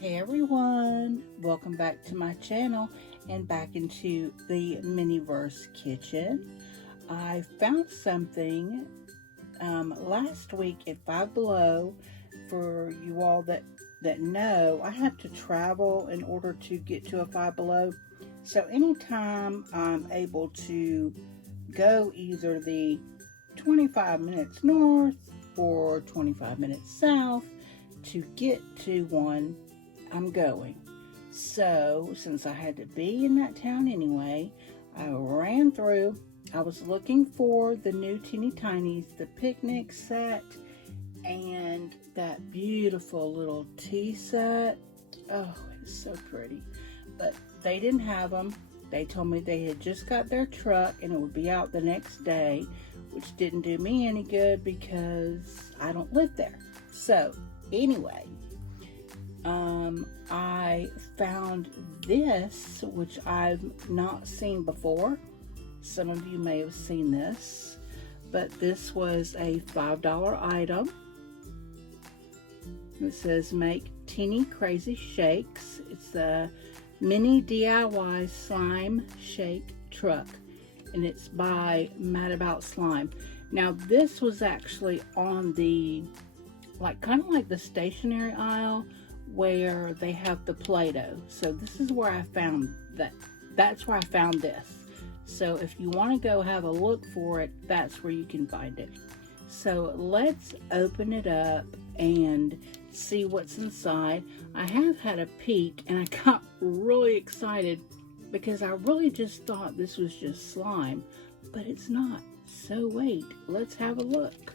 Hey everyone, welcome back to my channel and back into the Miniverse kitchen. I found something last week at Five Below. For you all that know, I have to travel in order to get to a Five Below. So anytime I'm able to go either the 25 minutes north or 25 minutes south to get to one, I'm going. So since I had to be in that town anyway, I ran through. I was looking for the new Teeny Tinies, the picnic set, and that beautiful little tea set. Oh, it's so pretty. But they didn't have them. They told me they had just got their truck and it would be out the next day, which didn't do me any good because I don't live there. So anyway, I found this, which I've not seen before. Some of you may have seen this, but this was a $5 item. It says make teeny crazy shakes. It's a mini DIY slime shake truck, and it's by Mad About Slime. Now this was actually on the kind of like the stationery aisle where they have the Play-Doh. So this is where I found that. That's where I found this. So if you want to go have a look for it, that's where you can find it. So let's open it up and see what's inside. I have had a peek and I got really excited because I really just thought this was just slime, but it's not. So wait, let's have a look.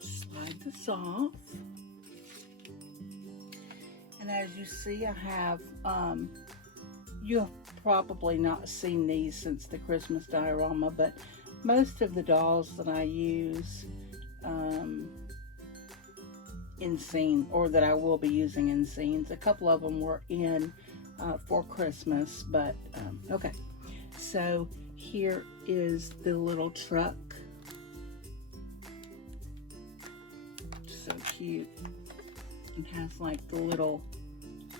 Slide this off. And as you see, I have, you have probably not seen these since the Christmas diorama, but most of the dolls that I use in scene, or that I will be using in scenes, a couple of them were in for Christmas, but okay. So here is the little truck. So cute. It has like the little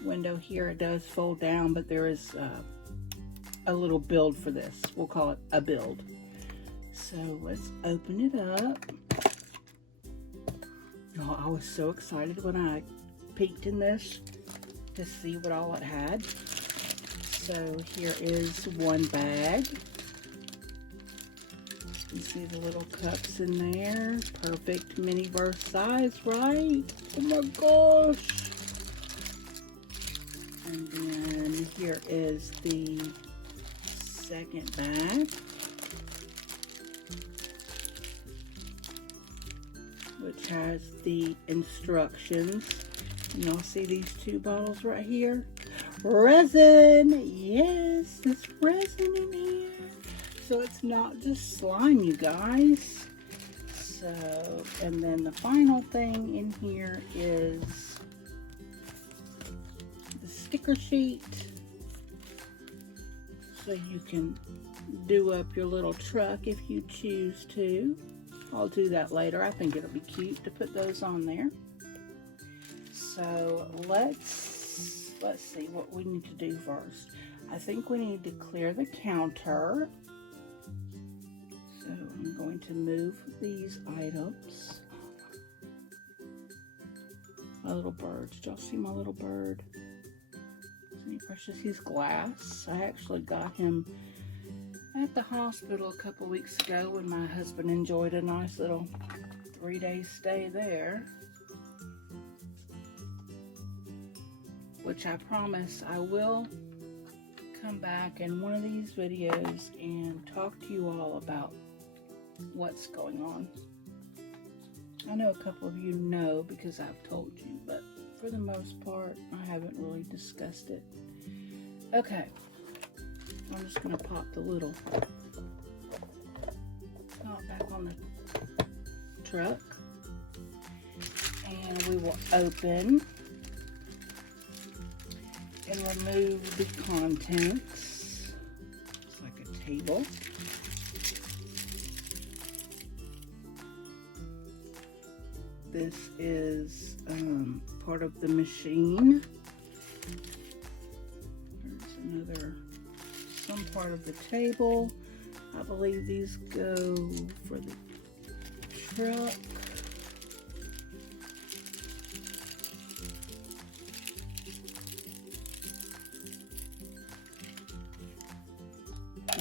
window here. It does fold down, but there is a little build for this. We'll call it a build. So let's open it up. Oh, I was so excited when I peeked in this to see what all it had. So here is one bag. You see the little cups in there. Perfect Miniverse size, right? Oh my gosh. And then here is the second bag, which has the instructions. And you'll see these two bottles right here. Resin! Yes, there's resin in here. So it's not just slime, you guys. So, and then the final thing in here is the sticker sheet. So you can do up your little truck if you choose to. I'll do that later. I think it'll be cute to put those on there. So let's see what we need to do first. I think we need to clear the counter. So I'm going to move these items. My little bird. Did y'all see my little bird? Isn't he precious? He's glass. I actually got him at the hospital a couple weeks ago when my husband enjoyed a nice little 3-day stay there. Which I promise I will come back in one of these videos and talk to you all about what's going on. I know a couple of you know because I've told you, but for the most part, I haven't really discussed it. Okay, I'm just going to pop the little top back on the truck, and we will open and remove the contents. It's like a table. This is part of the machine. There's some part of the table. I believe these go for the truck.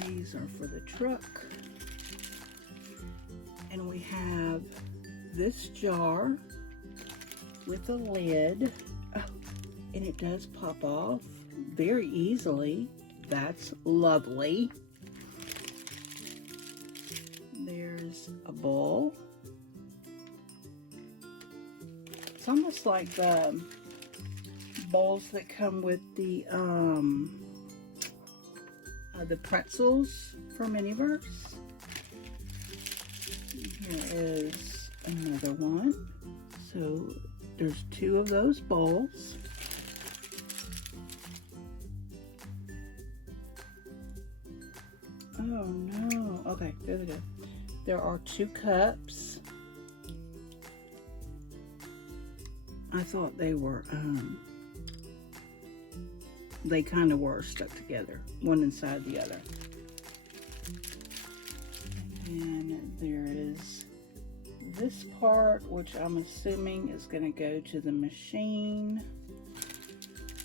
These are for the truck. And we have this jar with a lid. Oh, and it does pop off very easily. That's lovely. There's a bowl. It's almost like the bowls that come with the pretzels from Miniverse. Here is another one. So there's 2 of those bowls. Oh no. Okay, there they go. There are 2 cups. I thought they were, they kind of were stuck together, one inside the other. And then there is this part, which I'm assuming is going to go to the machine.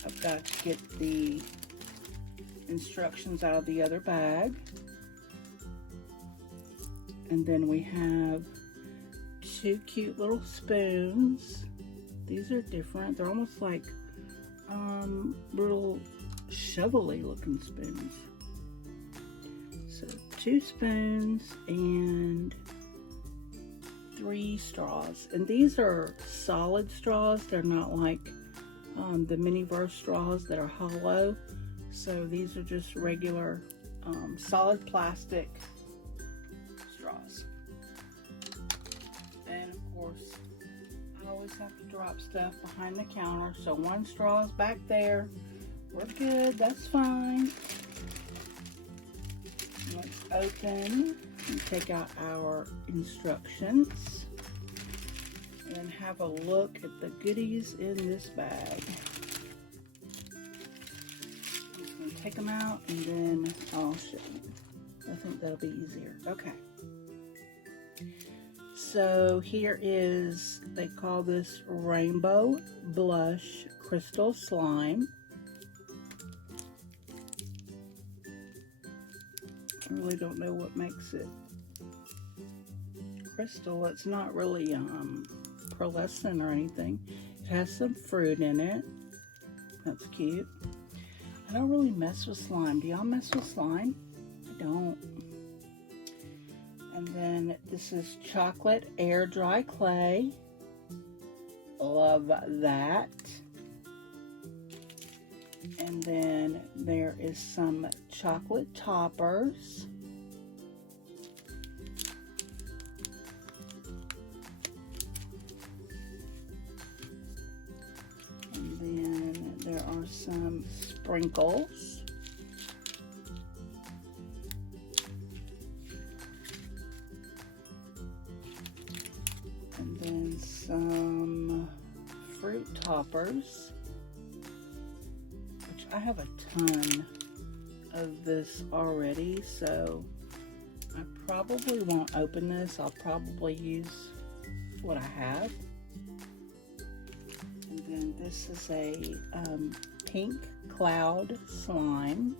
I've got to get the instructions out of the other bag. And then we have 2 cute little spoons. These are different. They're almost like little shovel-y looking spoons. So 2 spoons and 3 straws. And these are solid straws. They're not like the Miniverse straws that are hollow. So these are just regular solid plastic straws. And of course, I always have to drop stuff behind the counter. So 1 straw is back there. We're good, that's fine. Let's open and take out our instructions and have a look at the goodies in this bag. I'm just going to take them out and then I'll show you. I think that'll be easier. Okay. So here is, they call this Rainbow Blush Crystal Slime. I really don't know what makes it crystal. It's not really pearlescent or anything. It has some fruit in it. That's cute. I don't really mess with slime. Do y'all mess with slime? I don't. And then this is chocolate air dry clay. Love that. And then there is some chocolate toppers. And then there are some sprinkles. And then some fruit toppers, which I have a ton of this already, so I probably won't open this. I'll probably use what I have. And then this is a pink cloud slime.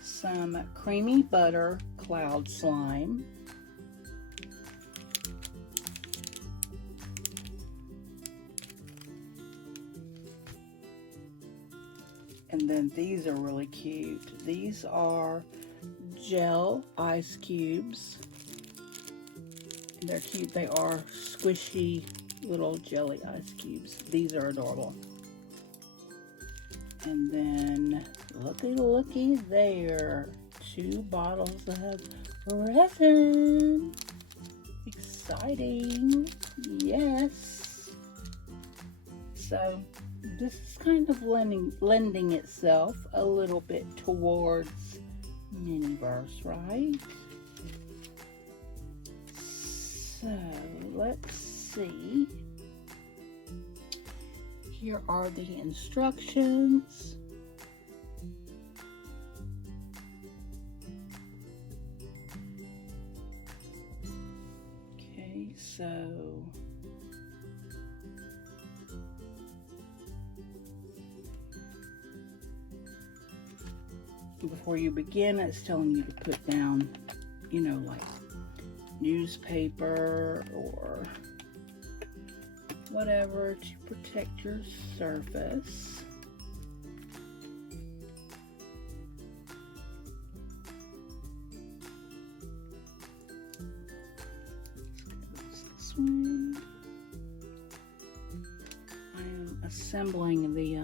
Some creamy butter cloud slime. And then these are really cute. These are gel ice cubes. They're cute. They are squishy little jelly ice cubes. These are adorable. And then looky there, 2 bottles of resin. Exciting. Yes. So this is kind of lending itself a little bit towards Mini-verse, right? So let's see. Here are the instructions. Okay, so before you begin, it's telling you to put down, you know, like newspaper or whatever to protect your surface. This way. I am assembling the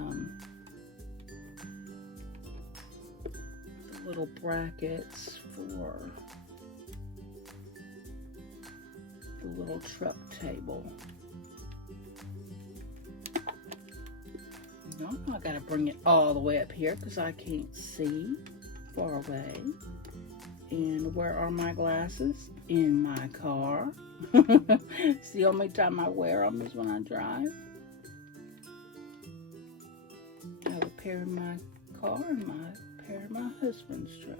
little brackets for the little truck table. No, I gotta bring it all the way up here because I can't see far away. And where are my glasses? In my car. It's the only time I wear them is when I drive. I have a pair in my car and my pair in my husband's truck.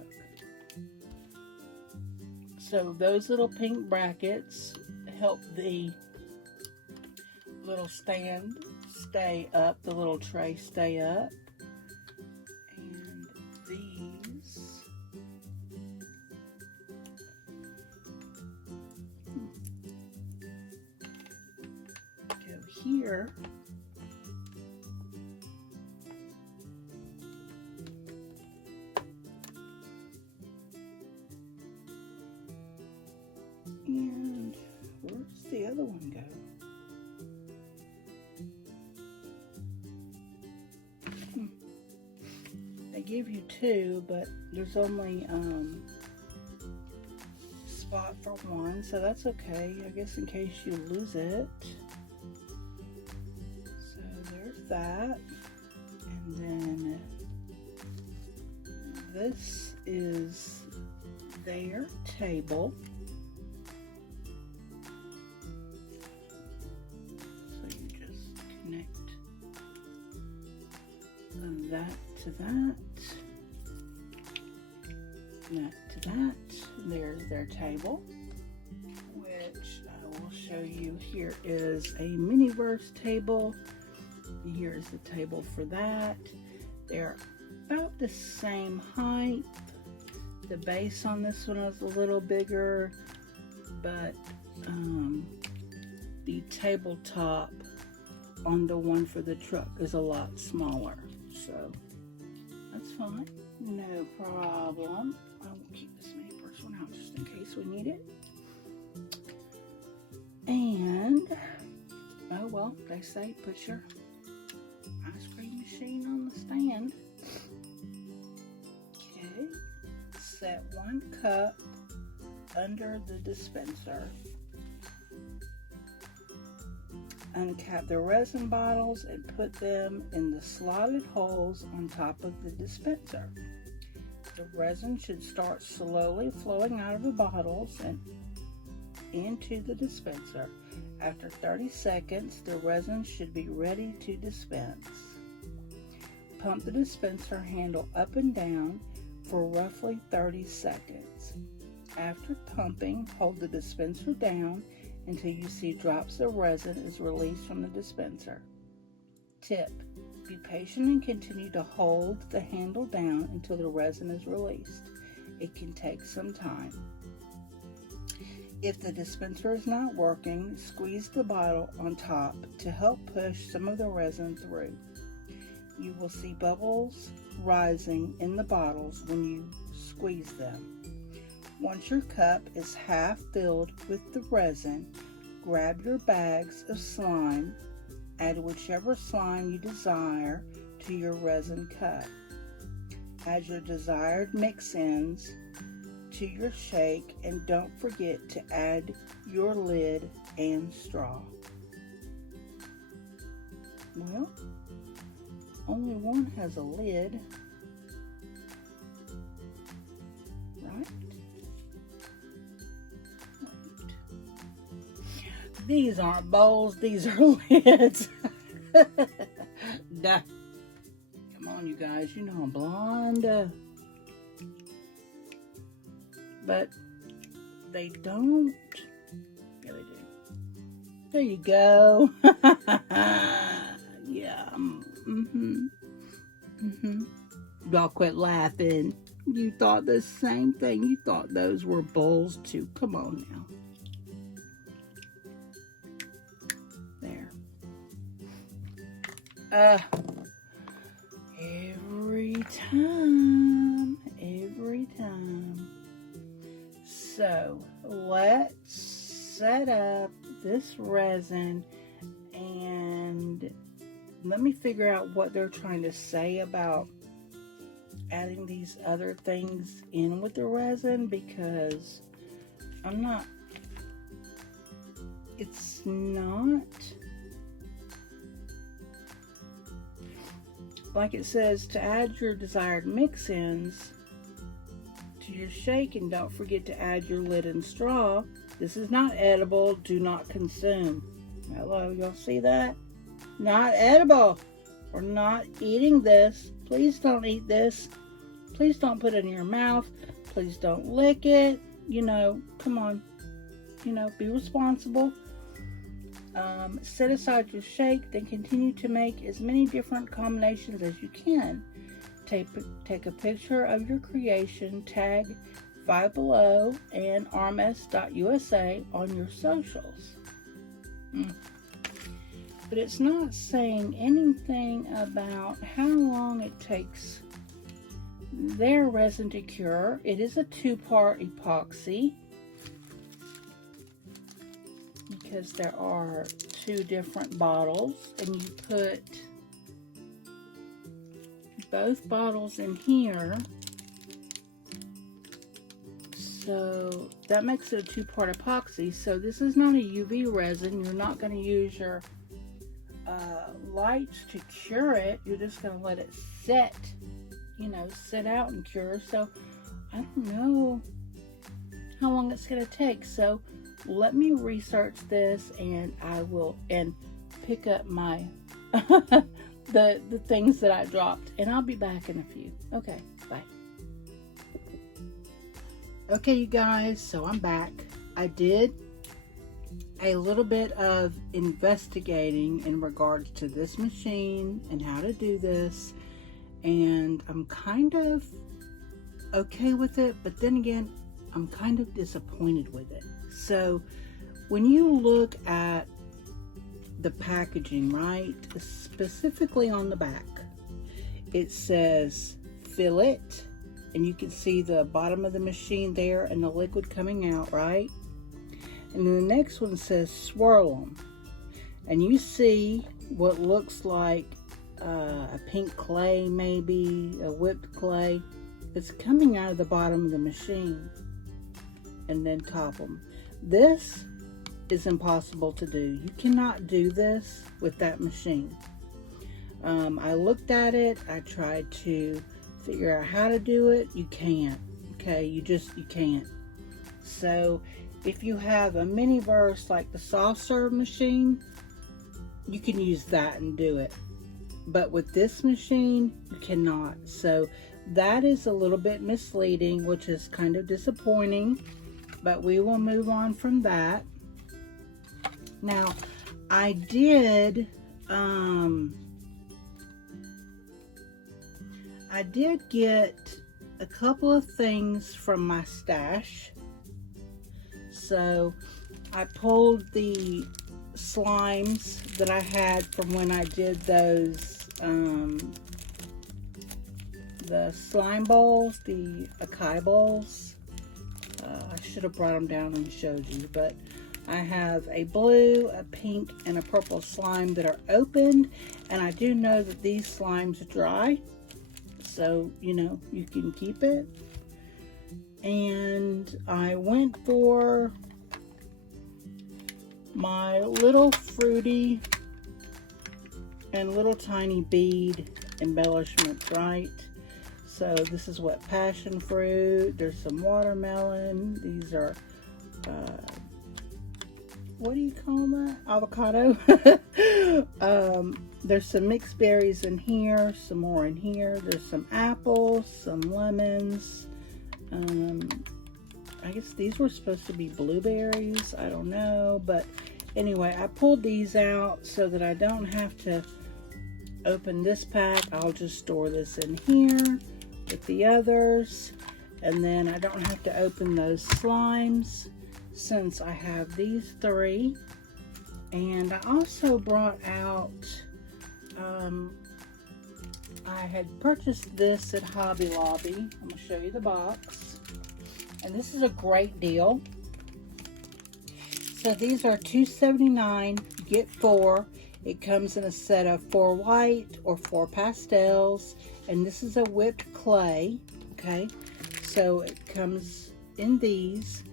So those little pink brackets help the little stand stay up, the little tray stay up. And these go here. And where's the other one go? They give you two, but there's only spot for one, so that's okay, I guess, in case you lose it. So there's that. And then this is their table. That to that, that to that. There's their table, which I will show you. Here is a mini-verse table. Here's the table for that. They're about the same height. The base on this one is a little bigger, but the tabletop on the one for the truck is a lot smaller. So that's fine, no problem. I will keep this mini verse one out just in case we need it. And oh well, they say put your ice cream machine on the stand. Okay, set 1 cup under the dispenser. Uncap the resin bottles and put them in the slotted holes on top of the dispenser. The resin should start slowly flowing out of the bottles and into the dispenser. After 30 seconds, the resin should be ready to dispense. Pump the dispenser handle up and down for roughly 30 seconds. After pumping, hold the dispenser down until you see drops of resin is released from the dispenser. Tip: be patient and continue to hold the handle down until the resin is released. It can take some time. If the dispenser is not working, squeeze the bottle on top to help push some of the resin through. You will see bubbles rising in the bottles when you squeeze them. Once your cup is half filled with the resin, grab your bags of slime, add whichever slime you desire to your resin cup. Add your desired mix-ins to your shake and don't forget to add your lid and straw. Well, only one has a lid. These aren't bowls, these are lids. Duh. Come on, you guys, you know I'm blonde. But they don't. Yeah, they do. There you go. Yeah. Y'all quit laughing. You thought the same thing. You thought those were bowls too. Come on now. There. Every time. So let's set up this resin and let me figure out what they're trying to say about adding these other things in with the resin, because it's not like it says to add your desired mix-ins to your shake, and don't forget to add your lid and straw. This is not edible. Do not consume. Hello, y'all see that? Not edible. We're not eating this. Please don't eat this. Please don't put it in your mouth. Please don't lick it. You know, come on. You know, be responsible. Set aside your shake, then continue to make as many different combinations as you can. Take a picture of your creation, tag Five Below and rms.usa on your socials. But it's not saying anything about how long it takes their resin to cure. It is a 2-part epoxy because there are 2 different bottles, and you put both bottles in here, so that makes it a 2-part epoxy. So this is not a UV resin. You're not going to use your lights to cure it. You're just going to let it set, you know, sit out and cure. So I don't know how long it's going to take. So let me research this, and I will pick up my the things that I dropped, and I'll be back in a few. Okay, bye. Okay, you guys, so I'm back. I did a little bit of investigating in regards to this machine and how to do this, and I'm kind of okay with it, but then again, I'm kind of disappointed with it. So when you look at the packaging, right, specifically on the back, it says fill it, and you can see the bottom of the machine there and the liquid coming out, right? And then the next one says swirl them, and you see what looks like a pink clay, maybe a whipped clay. It's coming out of the bottom of the machine, and then top them. This is impossible to do. You cannot do this with that machine. I looked at it. I tried to figure out how to do it. You can't. Okay, you can't. So if you have a mini verse like the soft serve machine, you can use that and do it. But with this machine, you cannot. So that is a little bit misleading, which is kind of disappointing. But we will move on from that. Now, I did get a couple of things from my stash. So I pulled the slimes that I had from when I did those the slime bowls, the acai bowls. I should have brought them down and showed you, but I have a blue, a pink, and a purple slime that are opened, and I do know that these slimes dry, so you know you can keep it. And I went for my little fruity and little tiny bead embellishments, right? So this is what passion fruit, there's some watermelon, these are what do you call that? Avocado. There's some mixed berries in here, some more in here. There's some apples, some lemons. I guess these were supposed to be blueberries. I don't know. But anyway, I pulled these out so that I don't have to open this pack. I'll just store this in here with the others. And then I don't have to open those slimes since I have these 3. And I also brought out, I had purchased this at Hobby Lobby. I'm going to show you the box. And this is a great deal. So these are $2.79, get 4. It comes in a set of 4 white or 4 pastels. And this is a whipped clay, okay? So it comes in these.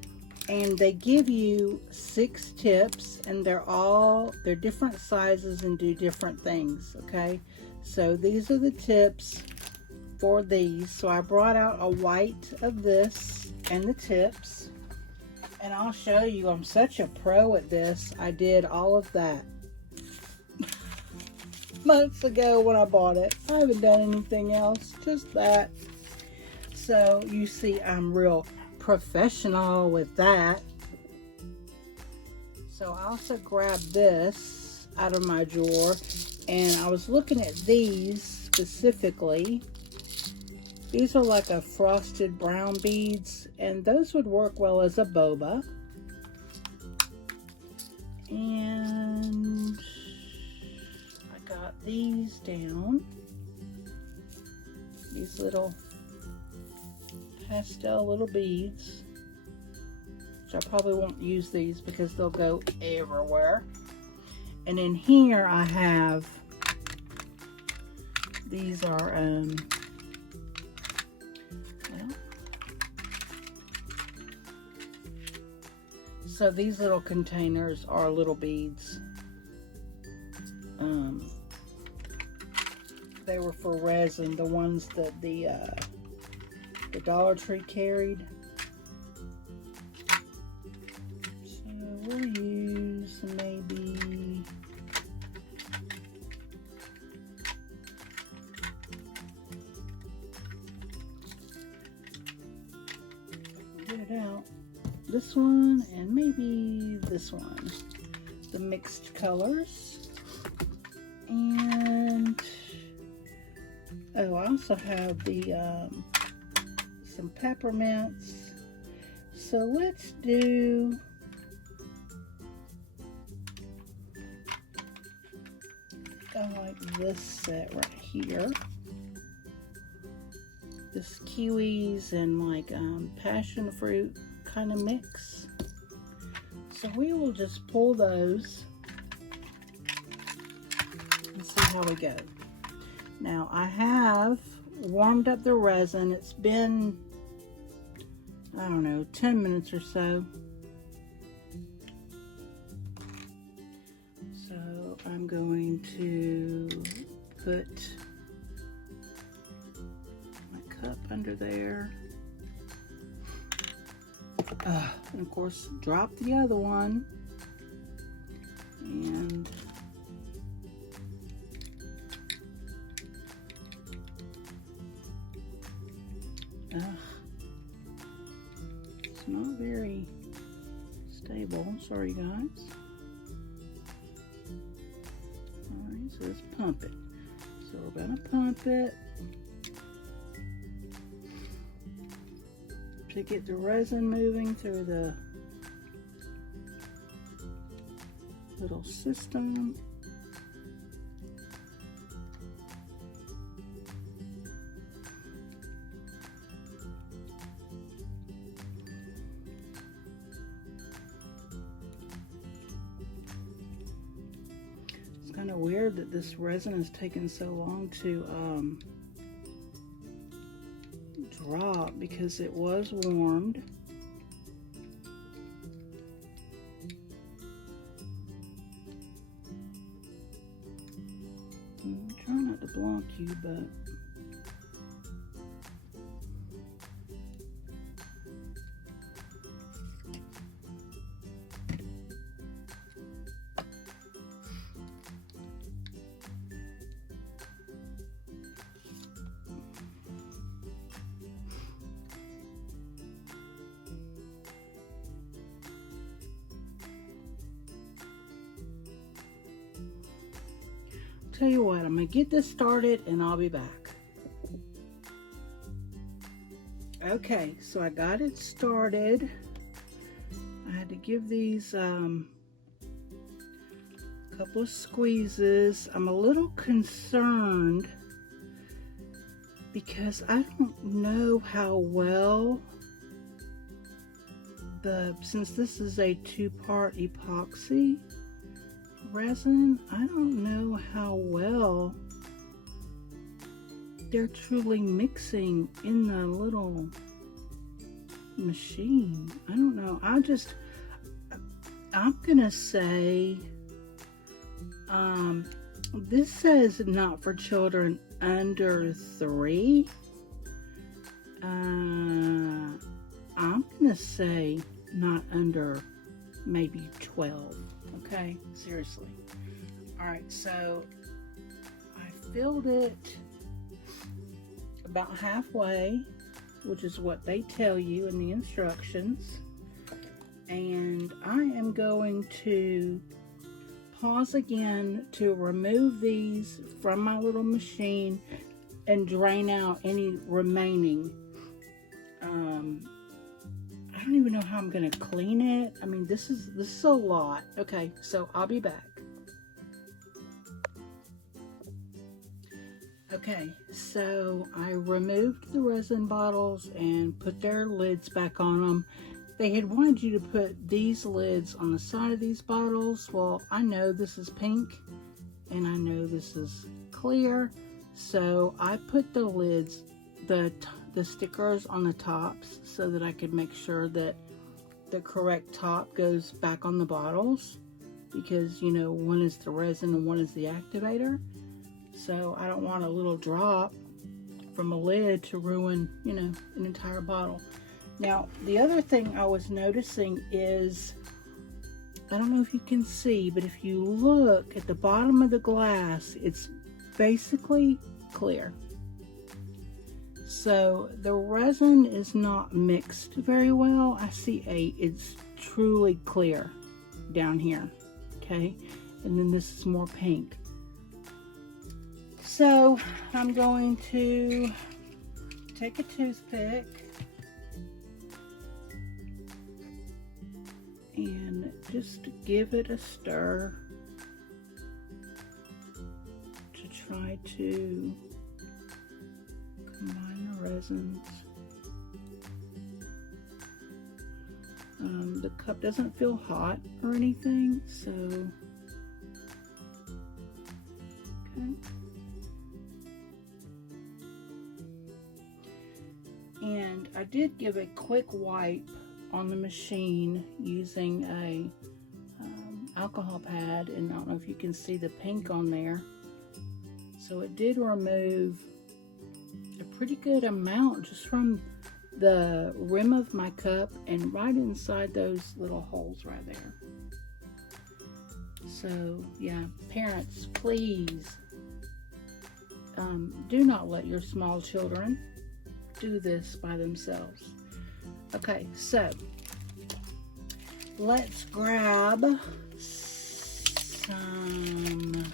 And they give you 6 tips, and they're different sizes and do different things, okay? So these are the tips for these. So I brought out a white of this and the tips, and I'll show you. I'm such a pro at this. I did all of that months ago when I bought it. I haven't done anything else, just that. So you see, I'm real professional with that. So I also grabbed this out of my drawer, and I was looking at these specifically. These are like a frosted brown beads, and those would work well as a boba. And I got these down, these little pastel little beads, which I probably won't use these because they'll go everywhere. And in here I have, these are so these little containers are little beads. They were for resin, the ones that the Dollar Tree carried. So we'll use maybe get it out. This one and maybe this one. The mixed colors. And oh, I also have the some peppermints. So let's do I like this set right here. This kiwis and like passion fruit kind of mix. So we will just pull those and see how we go. Now I have warmed up the resin. It's been, I don't know, 10 minutes or so. So I'm going to put my cup under there. And of course, drop the other one. And it's not very stable. Sorry, guys. Alright, so let's pump it. So we're going to pump it to get the resin moving through the little system. It's kind of weird that this resin has taken so long to drop because it was warmed. I'm trying not to block you, but tell you what, I'm going to get this started and I'll be back. Okay, so I got it started. I had to give these couple of squeezes. I'm a little concerned because I don't know how well since this is a two-part epoxy resin, I don't know how well they're truly mixing in the little machine. I don't know. I'm gonna say this says not for children under 3. I'm gonna say not under maybe 12. Okay, seriously. All right, so I filled it about halfway, which is what they tell you in the instructions, and I am going to pause again to remove these from my little machine and drain out any remaining. I don't even know how I'm gonna clean it. I mean, this is a lot. Okay, so I'll be back. Okay, so I removed the resin bottles and put their lids back on them. They had wanted you to put these lids on the side of these bottles. Well, I know this is pink and I know this is clear, so I put the lids, the stickers on the tops so that I could make sure that the correct top goes back on the bottles, because you know, one is the resin and one is the activator. So I don't want a little drop from a lid to ruin, you know, an entire bottle. Now, the other thing I was noticing is, I don't know if you can see, but if you look at the bottom of the glass, it's basically clear. So the resin is not mixed very well. I see it's truly clear down here, okay? And then this is more pink. So I'm going to take a toothpick and just give it a stir to try to combine the resins. The cup doesn't feel hot or anything, so okay. And I did give a quick wipe on the machine using a alcohol pad, and I don't know if you can see the pink on there. So it did remove a pretty good amount just from the rim of my cup and right inside those little holes right there. So yeah, parents, please do not let your small children do this by themselves. Okay, so let's grab some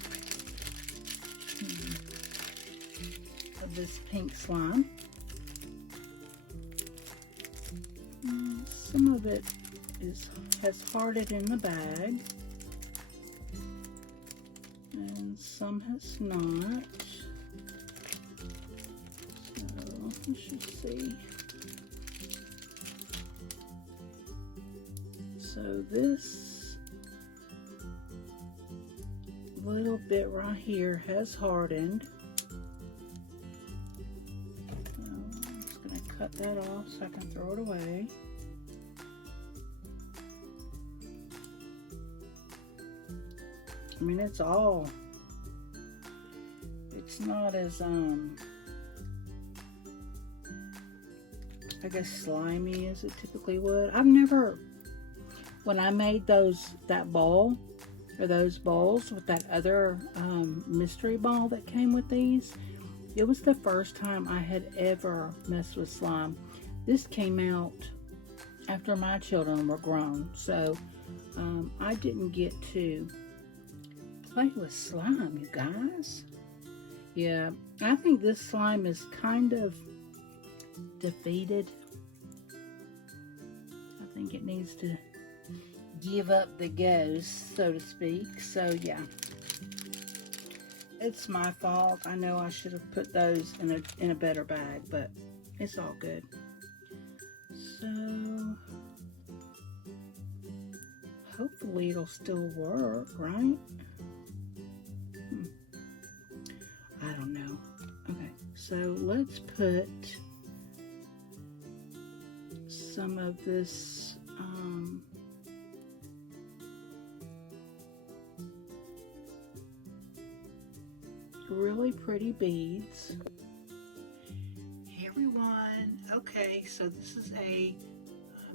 of this pink slime. Some of it has hardened in the bag, and some has not. So let's just see. So this little bit right here has hardened. So I'm just going to cut that off so I can throw it away. I mean, it's not as I guess slimy as it typically would. I've never, when I made that bowl, or those bowls with that other mystery ball that came with these, it was the first time I had ever messed with slime. This came out after my children were grown, so I didn't get to Play with slime, you guys. Yeah, I think this slime is kind of defeated. I think it needs to give up the ghost, so to speak. So yeah, it's my fault. I know I should have put those in a better bag, but it's all good. So hopefully it'll still work, right? I don't know. Okay, so let's put some of this really pretty beads. Hey everyone. Okay, so this is a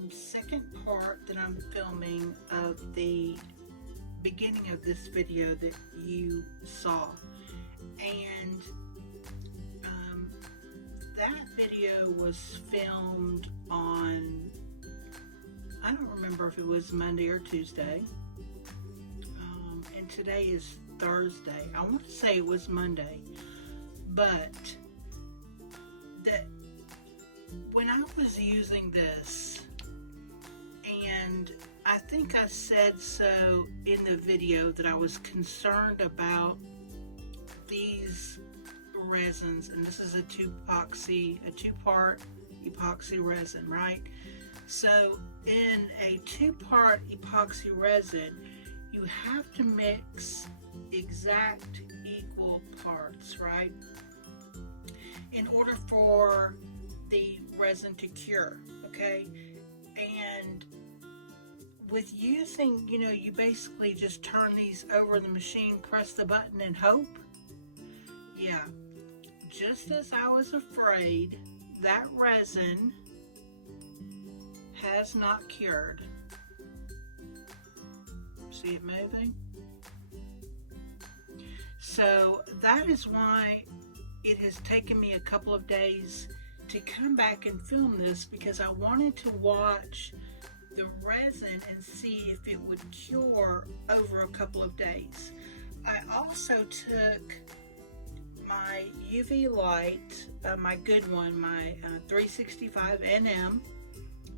second part that I'm filming of the beginning of this video that you saw, and that video was filmed on, I don't remember if it was Monday or Tuesday, and today is Thursday. I want to say it was Monday, but that when I was using this, and I think I said so in the video that I was concerned about these resins, and this is a two-part epoxy resin, right? So in a two-part epoxy resin, you have to mix exact equal parts, right, in order for the resin to cure, okay? And with using, you know, you basically just turn these over the machine, press the button and hope. Yeah, just as I was afraid, that resin has not cured. See it moving? So that is why it has taken me a couple of days to come back and film this, because I wanted to watch the resin and see if it would cure over a couple of days. I also took my UV light, my good one, my 365 NM,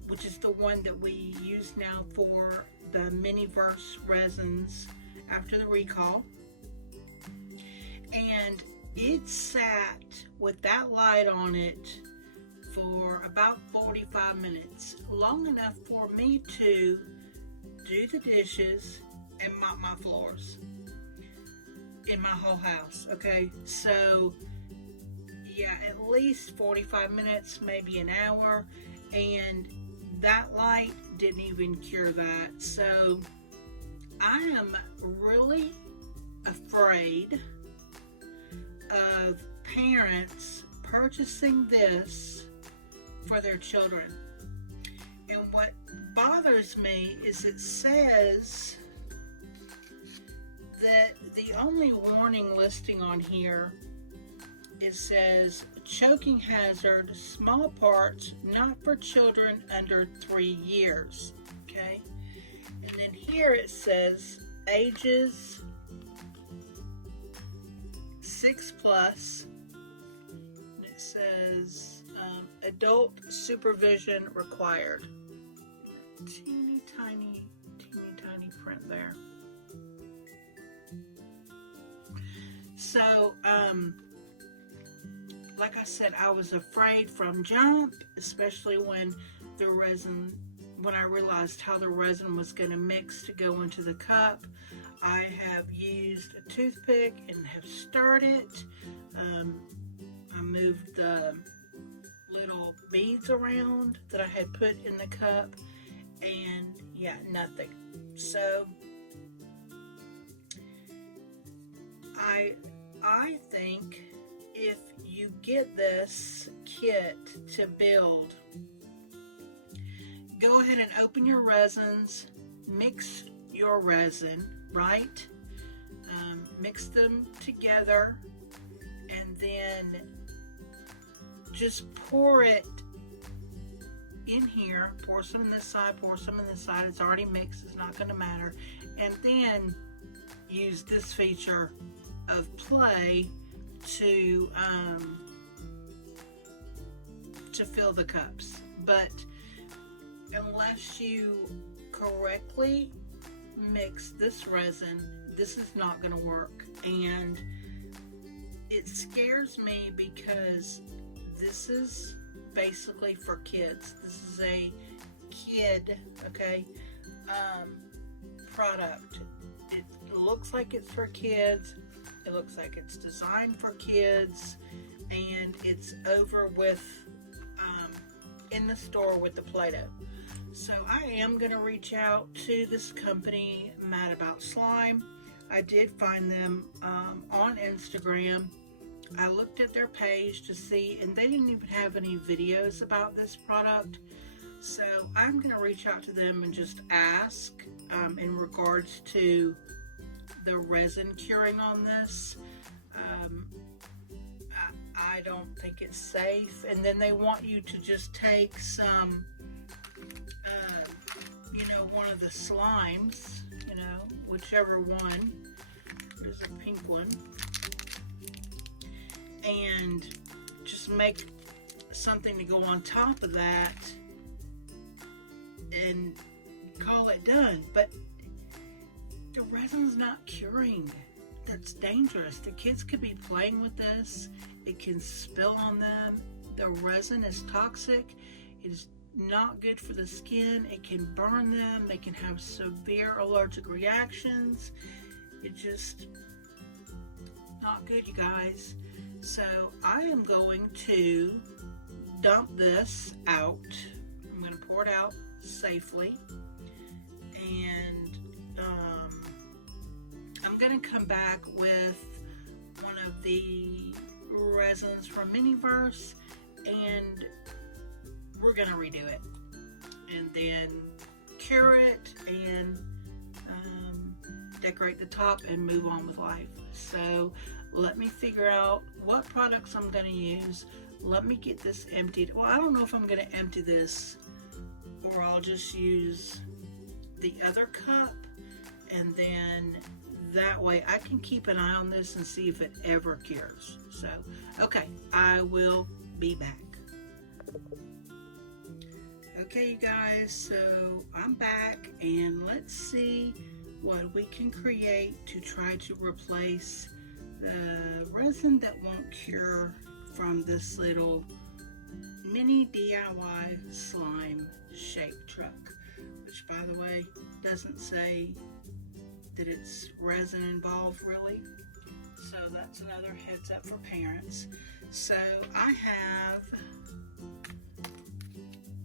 which is the one that we use now for the Miniverse resins after the recall, and it sat with that light on it for about 45 minutes, long enough for me to do the dishes and mop my floors in my whole house. Okay, so yeah, at least 45 minutes, maybe an hour, and that light didn't even cure that. So I am really afraid of parents purchasing this for their children. And what bothers me is it says that the only warning listing on here, it says choking hazard, small parts, not for children under 3 years. Okay, and then here it says ages 6+, and it says adult supervision required. Teeny tiny print there. So like I said, I was afraid from jump, especially when I realized how the resin was going to mix to go into the cup. I have used a toothpick and have stirred it. I moved the little beads around that I had put in the cup, and yeah, nothing. So I think if you get this kit to build, go ahead and open your resins, mix your resin, right? Mix them together, and then just pour it in here. Pour some on this side, pour some on this side. It's already mixed, it's not going to matter. And then use this feature of play to fill the cups. But unless you correctly mix this resin, this is not going to work. And it scares me because this is basically for kids. This is a kid, okay, product. It looks like it's for kids. It looks like it's designed for kids, and it's over with in the store with the Play-Doh. So I am going to reach out to this company, Mad About Slime. I did find them on Instagram. I looked at their page to see, and they didn't even have any videos about this product. So I'm going to reach out to them and just ask in regards to the resin curing on this. I don't think it's safe. And then they want you to just take some, one of the slimes, whichever one. There's a pink one. And just make something to go on top of that and call it done. But the resin's not curing. That's dangerous. The kids could be playing with this. It can spill on them. The resin is toxic. It is not good for the skin. It can burn them. They can have severe allergic reactions. It's just not good, you guys. So I am going to dump this out. I'm going to pour it out safely. And I'm going to come back with one of the resins from Miniverse, and we're going to redo it. And then cure it and decorate the top and move on with life. So let me figure out what products I'm going to use. Let me get this emptied. Well, I don't know if I'm going to empty this or I'll just use the other cup, and then that way I can keep an eye on this and see if it ever cures. So, okay, I will be back. Okay, you guys, so I'm back, and let's see what we can create to try to replace the resin that won't cure from this little mini DIY slime shaped truck, which, by the way, doesn't say that it's resin involved really. So that's another heads up for parents. So I have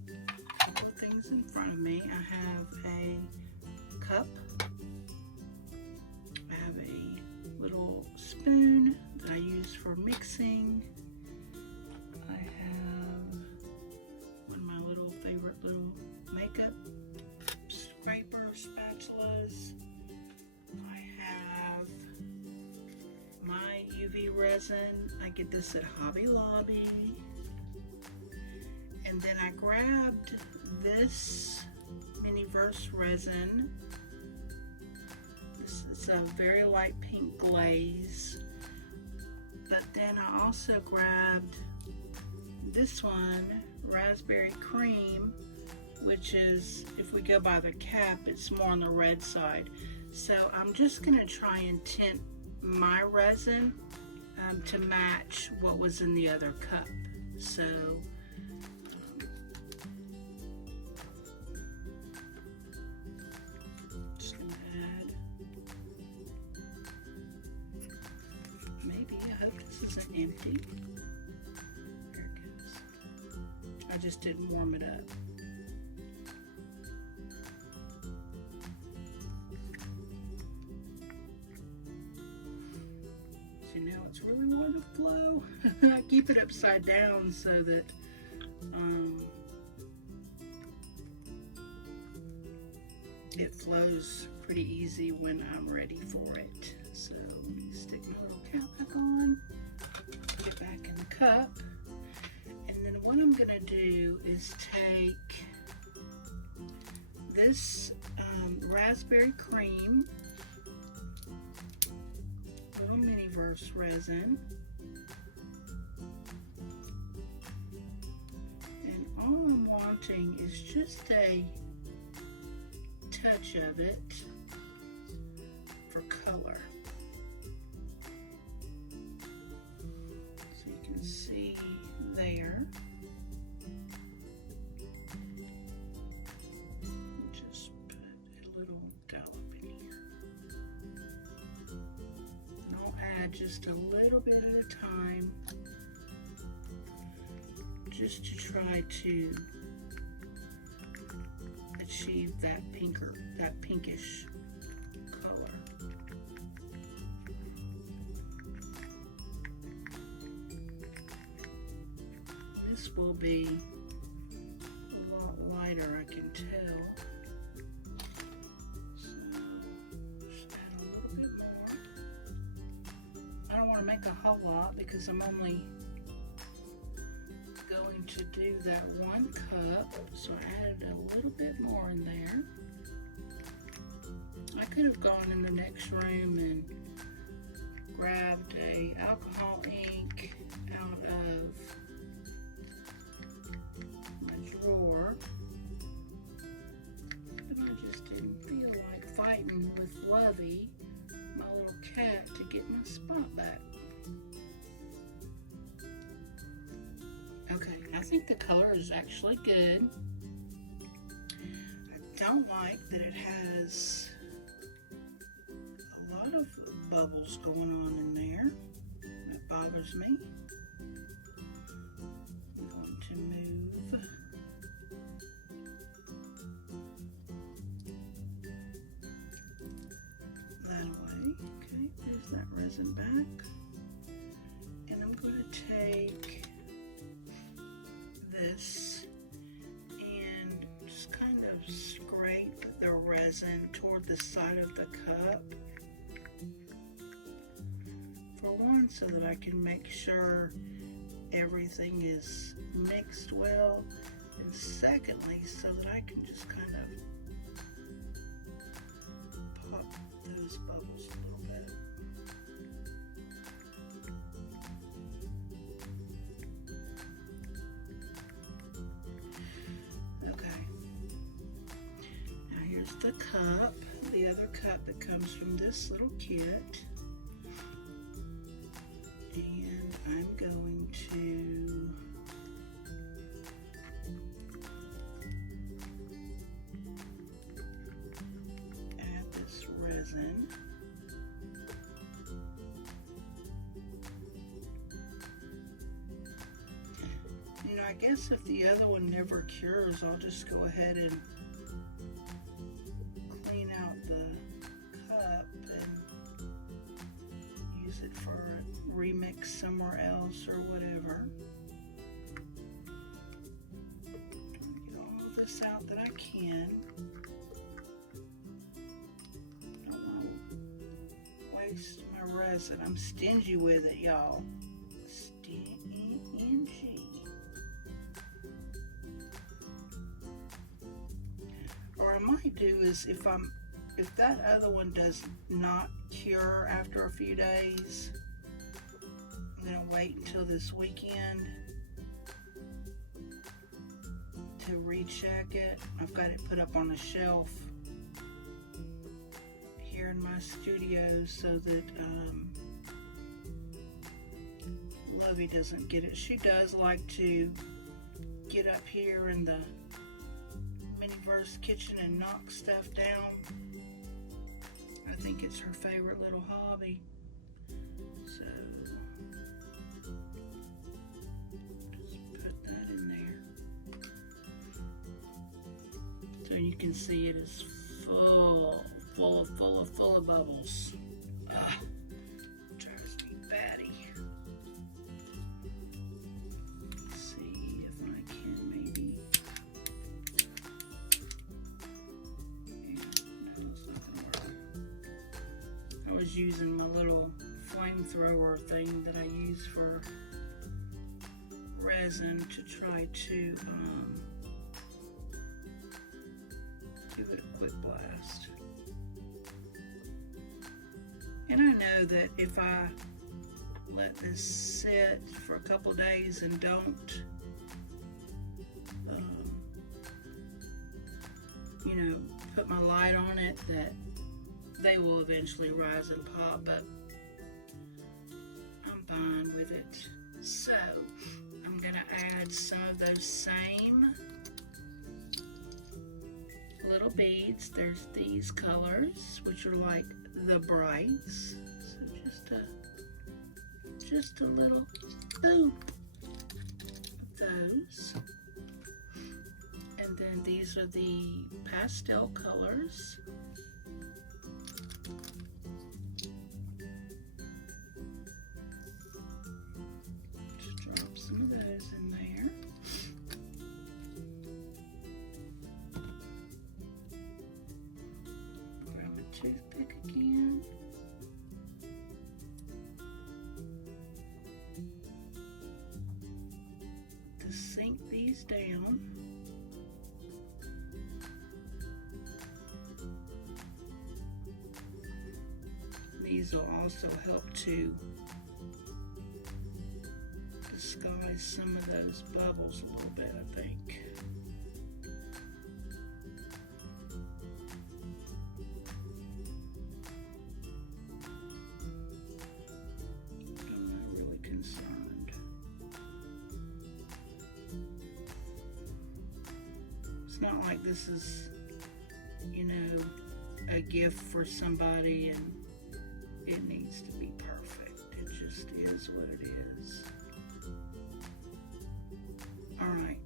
a couple things in front of me. I have a cup. I have a little spoon that I use for mixing. I have one of my little favorite little makeup scraper spatulas. I have my UV resin. I get this at Hobby Lobby. And then I grabbed this Miniverse resin. This is a very light pink glaze. But then I also grabbed this one, Raspberry Cream, which is, if we go by the cap, it's more on the red side. So I'm just going to try and tint my resin to match what was in the other cup. So just going to add, maybe, I hope this isn't empty. There it goes. I just didn't warm it up. Now it's really wanting to flow. I keep it upside down so that it flows pretty easy when I'm ready for it. So let me stick my little cap back on, get back in the cup, and then what I'm gonna do is take this raspberry cream, Miniverse resin. And all I'm wanting is just a touch of it for color. So you can see there. Just put a little dollop in here. And I'll add just a little bit at a time, just to try to achieve that pinkish color. This will be a lot lighter, I can tell. So just add a little bit more. I don't want to make a whole lot because I'm only going to do that 1 cup, so I added a little bit more in there. I could have gone in the next room and grabbed a alcohol ink out of my drawer, but I just didn't feel like fighting with Lovey, my little cat, to get my spot back. Okay, I think the color is actually good. I don't like that it has a lot of bubbles going on in there. That bothers me. I'm going to move that away. Okay, there's that resin back. And I'm going to take this and just kind of scrape the resin toward the side of the cup, for one, so that I can make sure everything is mixed well, and secondly, so that I can just kind of pop those bubbles a little bit. The cup, the other cup that comes from this little kit, and I'm going to add this resin. You know, I guess if the other one never cures, I'll just go ahead and clean out the cup and use it for a remix somewhere else or whatever. Get all of this out that I can. Don't want to waste my resin. I'm stingy with it, y'all. Stingy. Or I might do is if that other one does not cure after a few days, I'm gonna wait until this weekend to recheck it. I've got it put up on a shelf here in my studio so that Lovey doesn't get it. She does like to get up here in the Miniverse kitchen and knock stuff down. I think it's her favorite little hobby. So just put that in there. So you can see it is full of bubbles. Ah, drives me batty. Let's see if I can maybe. I was using my little flamethrower thing that I use for resin to try to give it a quick blast. And I know that if I let this sit for a couple days and don't, you know, put my light on it, that they will eventually rise and pop, but I'm fine with it. So I'm gonna add some of those same little beads. There's these colors, which are like the brights. So just a little boop of those. And then these are the pastel colors. Just drop some of those in there. Grab a toothpick again. To sink these down. These will also help to disguise some of those bubbles a little bit, I think. I'm not really concerned. It's not like this is, you know, a gift for somebody and it needs to be perfect. It just is what it is. All right.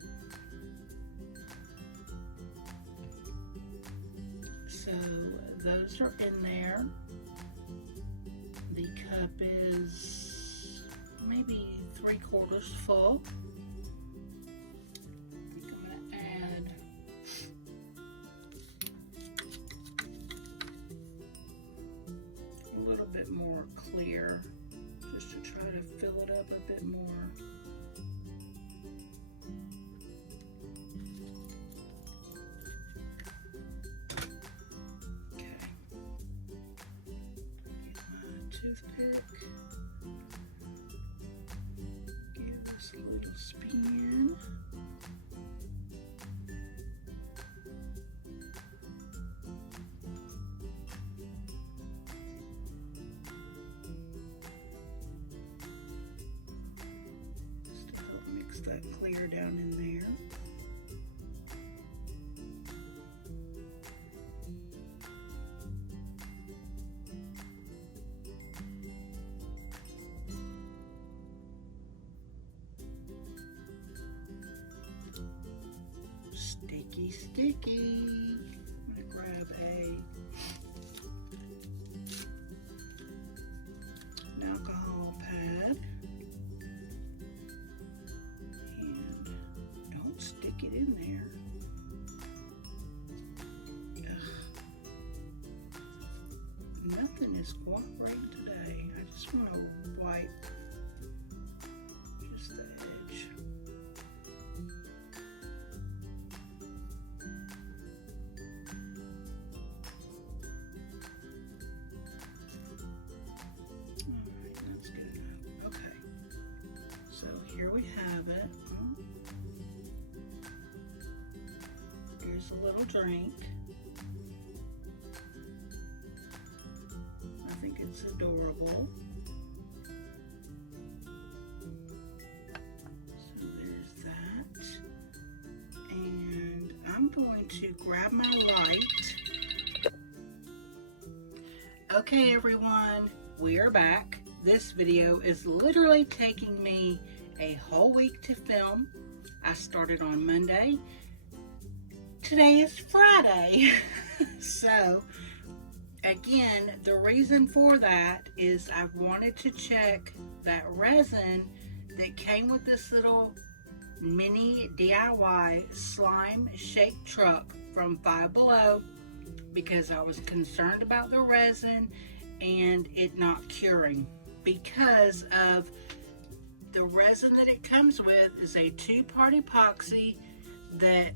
So those are in there. The cup is maybe 3/4 full. I'm gonna add a little bit more clear, just to try to fill it up a bit more. Okay. Get my toothpick. Give this a little spin. That clear down in there. Sticky, sticky. I'm gonna grab an alcohol pad. Stick it in there. Ugh. Nothing is cooperating today. I just want to wipe just the edge. Alright, that's good enough. Okay. So here we have it. Here's a little drink. I think it's adorable. So there's that. And I'm going to grab my light. Okay, everyone, we are back. This video is literally taking me a whole week to film. I started on Monday. Today is Friday. So again, the reason for that is I wanted to check that resin that came with this little mini DIY slime shaped truck from Five Below, because I was concerned about the resin and it not curing, because of the resin that it comes with is a 2-part epoxy that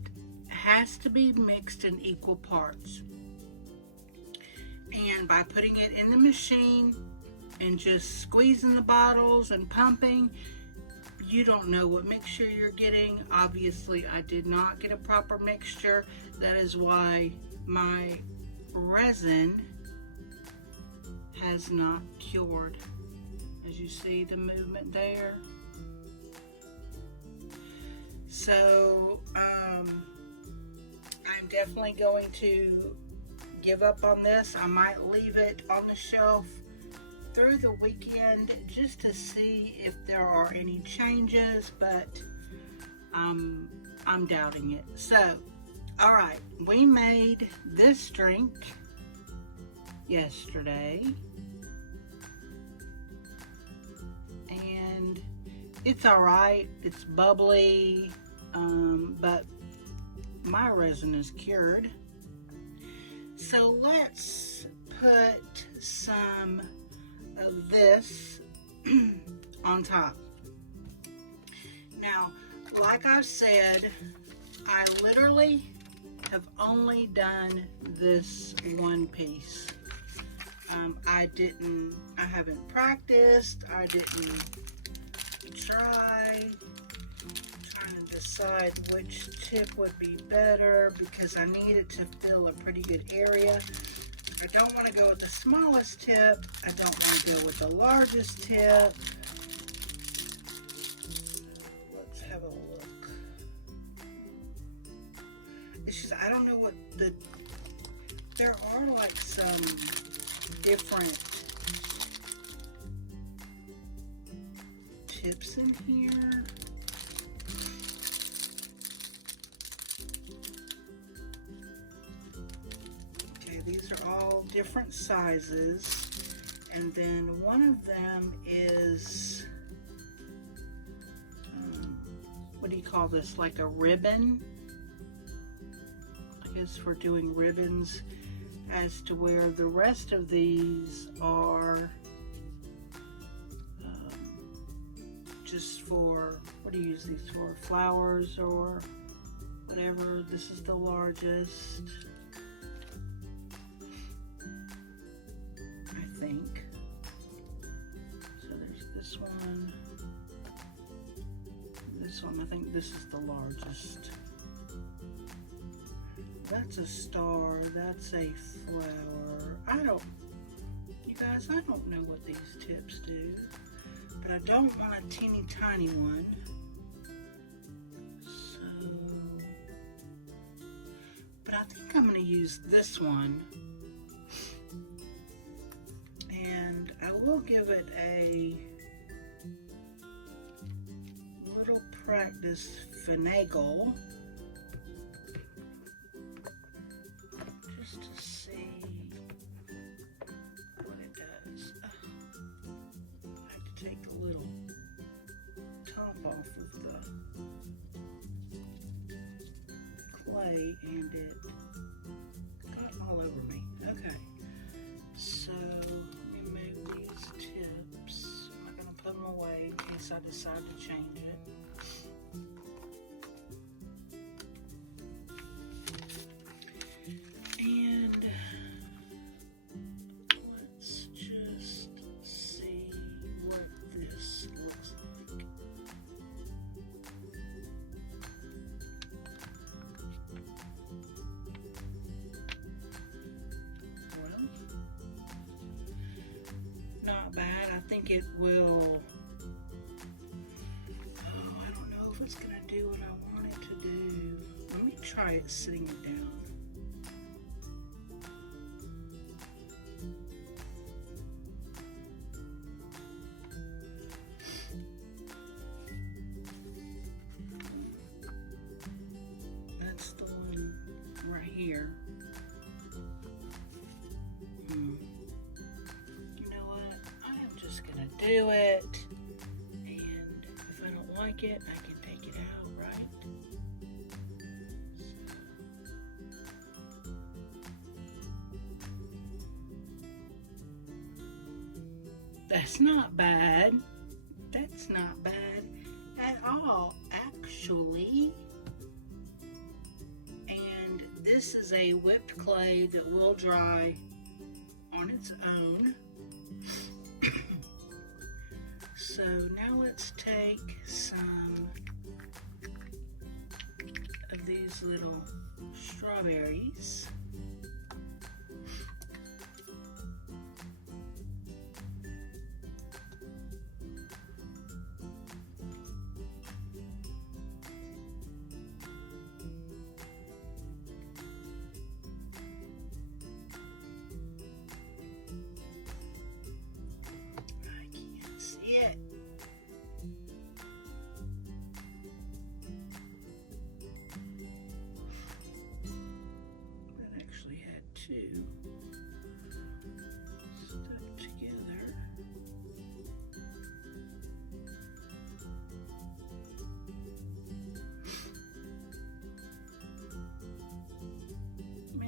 has to be mixed in equal parts. And by putting it in the machine and just squeezing the bottles and pumping, you don't know what mixture you're getting. Obviously, I did not get a proper mixture. That is why my resin has not cured. As you see the movement there. So, I'm definitely going to give up on this. I might leave it on the shelf through the weekend just to see if there are any changes, but I'm doubting it. So, all right, we made this drink yesterday, and it's all right. It's bubbly, but my resin is cured. So let's put some of this on top. Now, like I said, I literally have only done this one piece. I haven't practiced. I didn't try. Trying to decide which tip would be better because I needed to fill a pretty good area. I don't want to go with the smallest tip. I don't want to go with the largest tip. Let's have a look. It's just, I don't know what there are like some different tips in here. These are all different sizes, and then one of them is, what do you call this, like a ribbon? I guess we're doing ribbons, as to where the rest of these are just for, what do you use these for, flowers or whatever. This is the largest, think. So there's this one, I think this is the largest. That's a star, that's a flower. You guys, I don't know what these tips do, but I don't want a teeny tiny one. So, but I think I'm going to use this one. And I will give it a little practice finagle just to see what it does. I have to take the little top off of the clay, and it got all over me. Okay, so tips. I'm not going to put them away in case I decide to change it. And let's just see what this looks like. Well, not bad. I think it will, I don't know if it's going to do what I want it to do. Let me try it sitting it down. That's the one right here. Do it, and if I don't like it, I can take it out, right? That's not bad. That's not bad at all, actually. And this is a whipped clay that will dry its own. So now let's take some of these little strawberries. Two stuck together. Meh.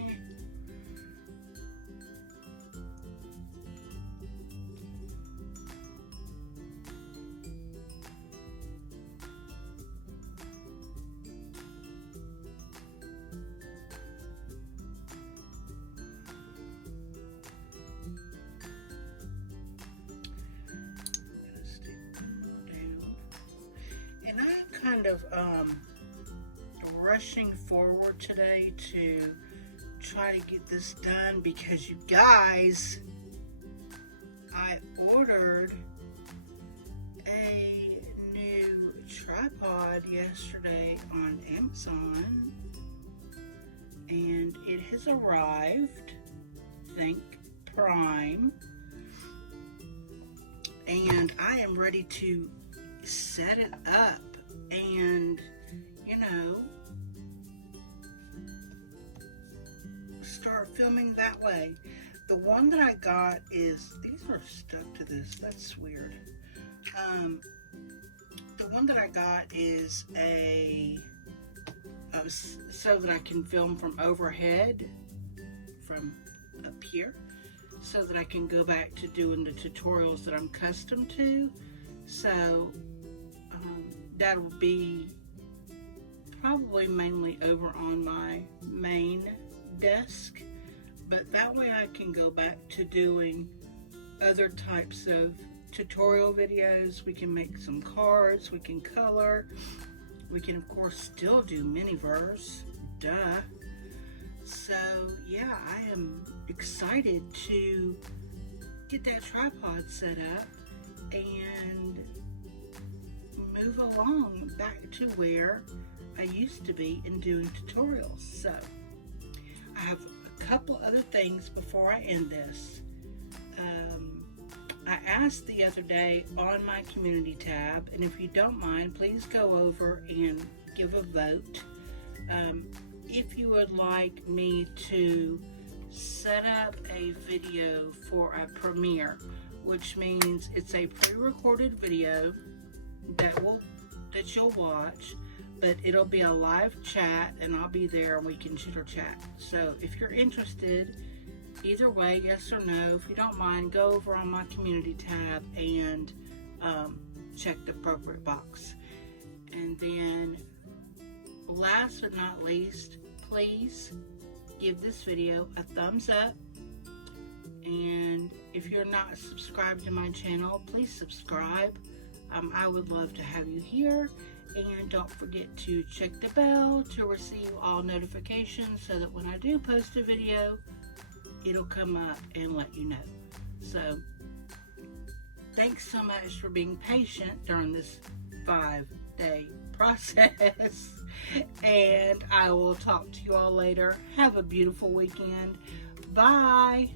And I'm kind of rushing forward today to try to get this done because you guys, I ordered a new tripod yesterday on Amazon and it has arrived, thank Prime, and I am ready to set it up and, you know, start filming that way. The one that I got is, these are stuck to this, that's weird. The one that I got is so that I can film from overhead, from up here, so that I can go back to doing the tutorials that I'm accustomed to. So that'll be probably mainly over on my main desk, but that way I can go back to doing other types of tutorial videos. We can make some cards, we can color, we can of course still do Miniverse, duh. So yeah, I am excited to get that tripod set up and move along back to where I used to be in doing tutorials. So I have a couple other things before I end this. I asked the other day on my community tab, and if you don't mind, please go over and give a vote. If you would like me to set up a video for a premiere, which means it's a pre-recorded video that you'll watch, but it'll be a live chat and I'll be there and we can chitter chat. So if you're interested, either way, yes or no, if you don't mind, go over on my community tab and check the appropriate box. And then last but not least, please give this video a thumbs up. And if you're not subscribed to my channel, please subscribe. I would love to have you here. And don't forget to check the bell to receive all notifications so that when I do post a video, it'll come up and let you know. So thanks so much for being patient during this 5-day process. And I will talk to you all later. Have a beautiful weekend. Bye.